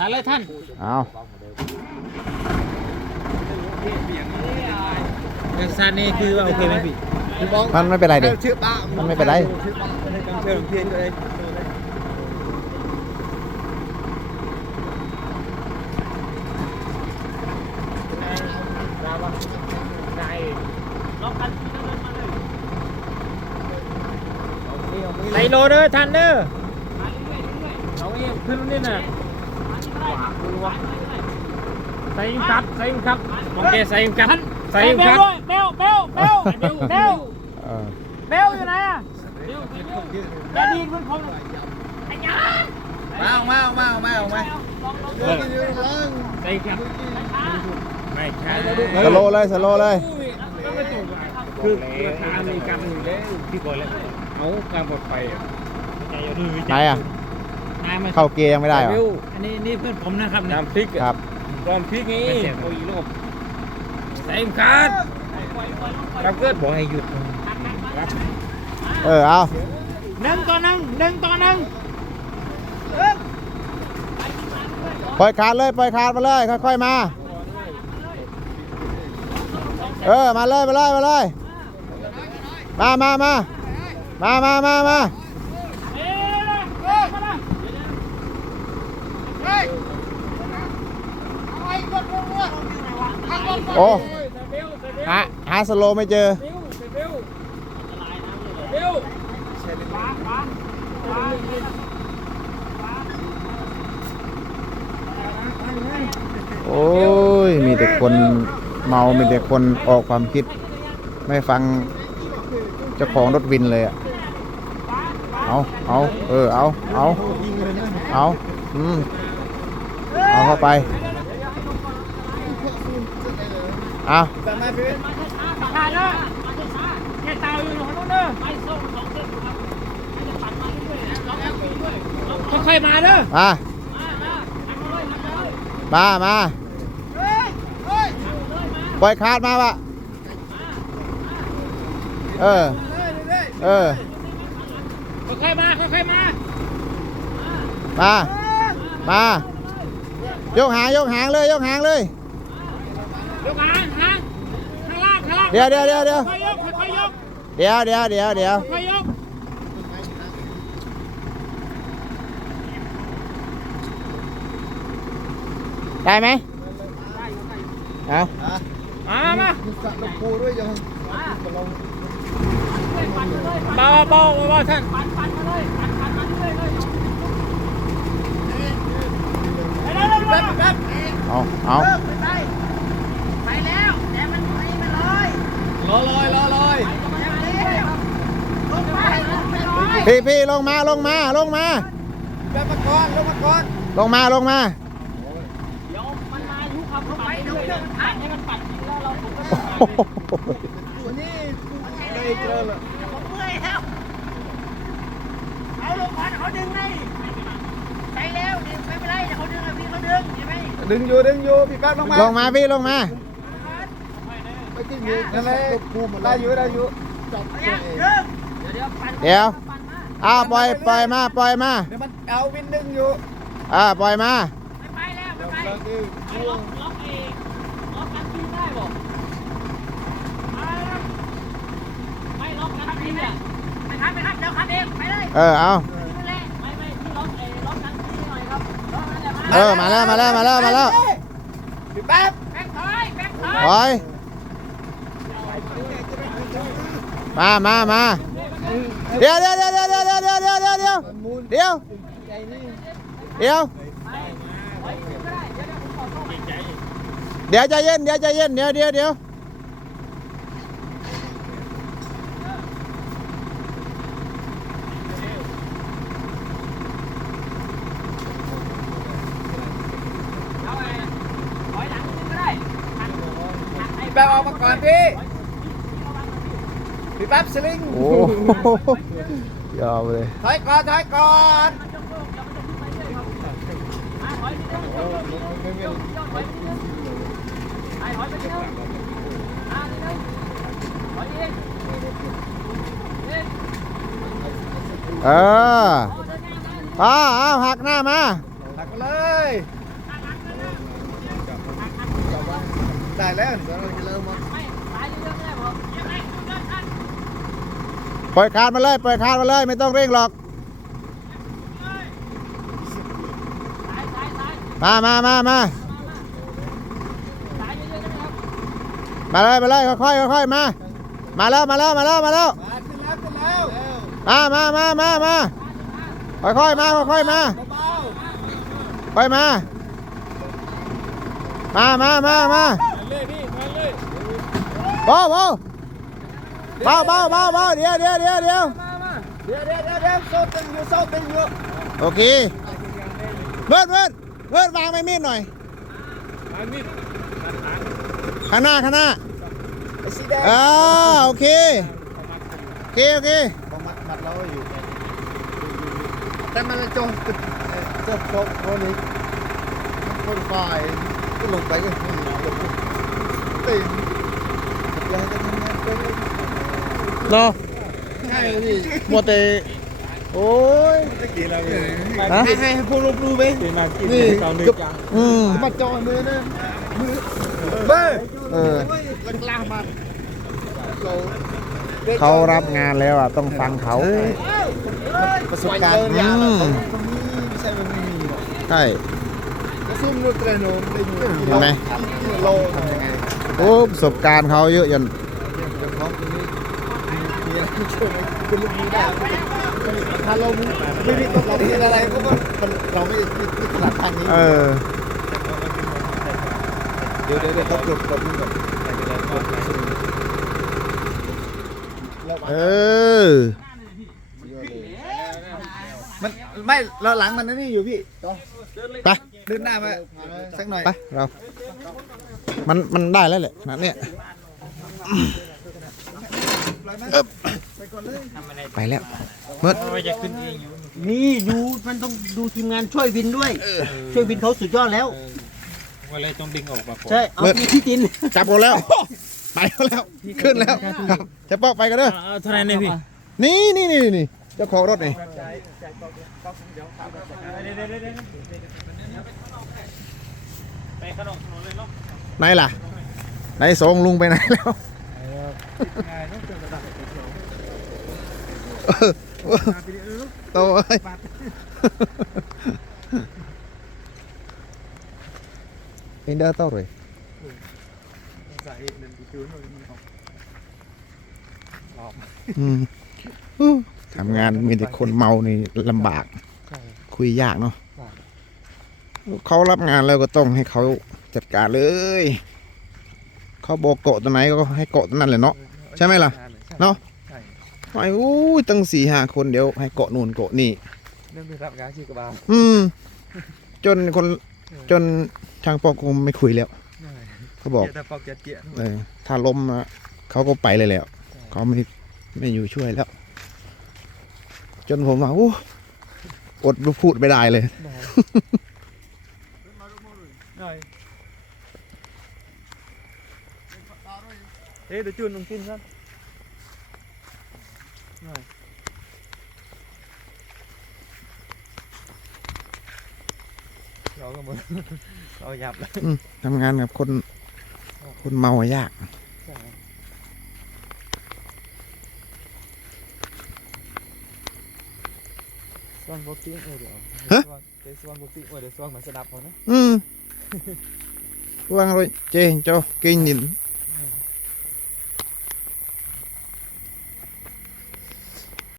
ตัดเลยท่านเอาเอกสารนี่คือว่าโอเคไหมพี่มันไม่เป็นไรเด็กชื่อป้ามันไม่เป็นไรชื่อป้าเชิญเพียนเลยไลโลเด้อท่านเด้อเอาเองขึ้นนี่น่ะ ใส่ครับ ใส่ครับโอเคใส่ครับใส่ครับเบลเบลเบลเบลเบลเออเบลอยู่ไหนอะจะดีคุณผมไอ้ยันมาออกมาออกมาออกมาออกมาใส่ครับไม่ใช่สโลว์เลยสโลว์เลยคือราคามีกรรมอยู่แล้วพี่บอยแล้วเอาการปลอดภัยอะไหนอะ นายมาเข้าเกียร์ยังไม่ได้เหรออันนี้นี่เพื่อนผมนะครับน้ำพริกครับน้ำพริกนี่โอ้ยลูกใส่ขาดเราเกิดบอกให้หยุดเออเอาหนึ่งต่อหนึ่งหนึ่งต่อหนึ่งปล่อยขาดเลยปล่อยขาดมาเลยค่อยๆมา เออมาเลยมาเลยมาเลยมามามามามามามา โอ้หาหาสโลไม่เจอโอ้ย มีแต่คนเมา มีแต่คนออกความคิด ไม่ฟังเจ้าของรถวินเลยอะ เอา เอา เออ เอา เอา เอา อืม เอาเข้าไป เอาขาดเลยแค่ตาอยมาเด้อมามามาปล่อยขาดมาวะเออ เออ ค่อยมา ค่อยมา มา มายกหางยกหางเลย ยกหางเลย ยกหางหางข้างล่างข้างล่าง เดี๋ยวเดี๋ยวเดี๋ยวเดี๋ยวค่อยยกค่อยยกเดี๋ยวเดี๋ยวเดี๋ยวเดี๋ยวค่อยยกได้ไหมเอามามาสักตะปูด้วยยังเบาเบาเบาท่านปันปันมาเลยปันปันมาเรื่อยเลยเร็วเร็วเร็วเร็วเอาเอา ไปแล้วแต่มันไปไปเลย รอลอยรอลอยลงไปลงไปเลยพี่พี่ลงมาลงมาลงมาแป๊บมาก่อนลงมาก่อนลงมาลงมาเดี๋ยวมันมายุครับเข้าไปเดี๋ยวเครื่องพังให้มันปัดกินแล้วเราผมก็โอ้โหวันนี้ได้เจอแล้วผมเมื่อยแล้วเอาลงก่อนเขาดึงไงใช่แล้วดึงไม่เป็นไรเดี๋ยวเขาดึงอะพี่เขาดึงใช่ไหมดึงอยู่ดึงอยู่พี่แป๊บลงมาลงมาพี่ลงมา ไปกินอยู่นั่นเลยได้อยู่ได้อยู่จับเอายังดึงเดี๋ยวเดี๋ยวปันเดี๋ยวปันมาอ้าวปล่อยปล่อยมาปล่อยมาเดี๋ยวมันเอาวินดึงอยู่อ่าปล่อยมาไม่ไปแล้วไม่ไปแล้วคือไอ้ล็อกล็อกเองล็อกกันทีได้บอกไม่ล็อกกันทีอะไปครับไปครับเดี๋ยวครับเองไปเลยเออเอานี่แหละไม่ไม่ที่ล็อกเองล็อกกันทีหน่อยครับล็อกนั่นแหละมาเออมาแล้วมาแล้วมาแล้วมาแล้วพี่แป๊บแบงค์ถอยแบงค์ถอย ปล่อย มามามาเดี๋ยวเดี๋ยวเดี๋ยวเดี๋ยวเดี๋ยวเดี๋ยวเดี๋ยวเดี๋ยวเดี๋ยวเดี๋ยวเดี๋ยวเดี๋ยวใจเย็นเดี๋ยวใจเย็นเดี๋ยวเดี๋ยวเดี๋ยวได้หันหันไอ้พี่แป๊บออกมาก่อนพี่ พี่แป๊บสลิงโอ้โหยาวเลยถอยก่อนถอยก่อนเอออ้าวอ้าวหักหน้ามา หักมาเลย ได้แล้ว ปล่อยคาดมาเลยปล่อยคาดมาเลยไม่ต้องเร่งหรอกตายตายตายมามามามาตายเยอะๆได้ไหมครับมาเลยมาเลยค่อยๆค่อยๆมา มาแล้วมาแล้วมาแล้วมาแล้วมาขึ้นแล้วขึ้นแล้วมามามามามาค่อยๆมาค่อยๆมาเบาค่อยมา มามามามาเลยพี่มา เบาเบาเบาเบาเดี๋ยวเดี๋ยวเดี๋ยวเดี๋ยวเดี๋ยวเดี๋ยวเดี๋ยวเดี๋ยวโซตึงอยู่โซ่ตึงอยู่โอเคเวิร์ดเวิร์ดเวิร์ดวางไม่มีดหน่อยมามิดข้างหน้าข้างหน้าไอ้สีแดงอ่าโอเคโอเคโอเคผมมัดมัดเราอยู่แต่มันจะจงตึกเจ้าโป๊กคนี้คนฝ่ายก็ลงไปก็ลงตีนอยากจะทำงานไป เลยรอใช่พี่มัวแต่โอ้ยตะกี้เราเลยฮะให้ให้พวกลบดูไปเป็นมากินนี่เกาหลีจุ๊บจังอืมมาจอมือนะมือเบ้อเออลักลามันเราเขารับงานแล้วอะต้องฟังเขาประสบการณ์อืมไม่ใช่มันมีหรอกใช่กระซุ่มรถเตรโนมได้อยู่เห็นไหมโลทำยังไงโอ้ประสบการณ์เขาเยอะยัน เดี๋ยวเขาตรงนี้มีอช่วยเป็นลูกมือได้ถ้าเราไม่มีตัวเราเห็นอะไรก็มันเราไม่ไม่ถนัดทางนี้เออเดี๋ยวเดี๋ยวเขาปลดปลดมือก่อนเออมันไม่เราหลังมันนี่อยู่พี่ไปเดินหน้ามาสักหน่อยไปเรามันมันได้แล้วแหละนาดเนี้ย ไปแล้วเมื่อไม่จะขึ้นเองอยู่นี่ดูมันต้องดูทีมงานช่วยวินด้วย ช่วยวินเขาสุดยอดแล้วว่าเลยต้องดึงออกมาก่อนใช่เอาพี่พี่จินจับหมดแล้ว ไปแล้วขึ้นแล้วครับจะปอกไปกันเด้อเอาเท่าไหร่เนี่ยพี่นี่นี่นี่นี่เจ้าของรถนี่ไปขนมถนนเลยเนาะไหนล่ะไหนส่งลุงไปไหนแล้วเออเออ โตเอ้ยเอ็นเดอร์ตเลยทำงานมีแต่คนเมานี่ลำบาก คุยยากเนาะเขารับงานแล้วก็ต้องให้เขาจัดการเลย เขาบอกเกาะตัวไหนก็ให้เกาะตัวนั้นแหละเนาะใช่ไหมล่ะ เนาะไอ้อู้ยตั้งสี่ห้าคนเดี๋ยวให้เกาะนู่นเกาะนี่เริ่มไปรับงานชื่อกระบาอืม จนคนจนช่างปอกคงไม่คุยแล้วเขาบอกแต่ปอกเกียร์เออถ้าล้มอะเขาก็ไปเลยแล้วเขาไม่ไม่อยู่ช่วยแล้ว จนผมว่าโอ้อดพูดไม่ได้เลย หน่อยเอ๊ะเดี๋ยวจูนลงกินครับหน่อยเราก็หมดเราหยับแล้วอืมทำงานกับคน คนเมาอะยากส่วนโปรตีนเออเดี๋ยวฮะเดี๋ยวส่วนโปรตีนเออเดี๋ยวส่วนมันจะดับเขานะอืมว่างเลยเจเจ้ากินนี่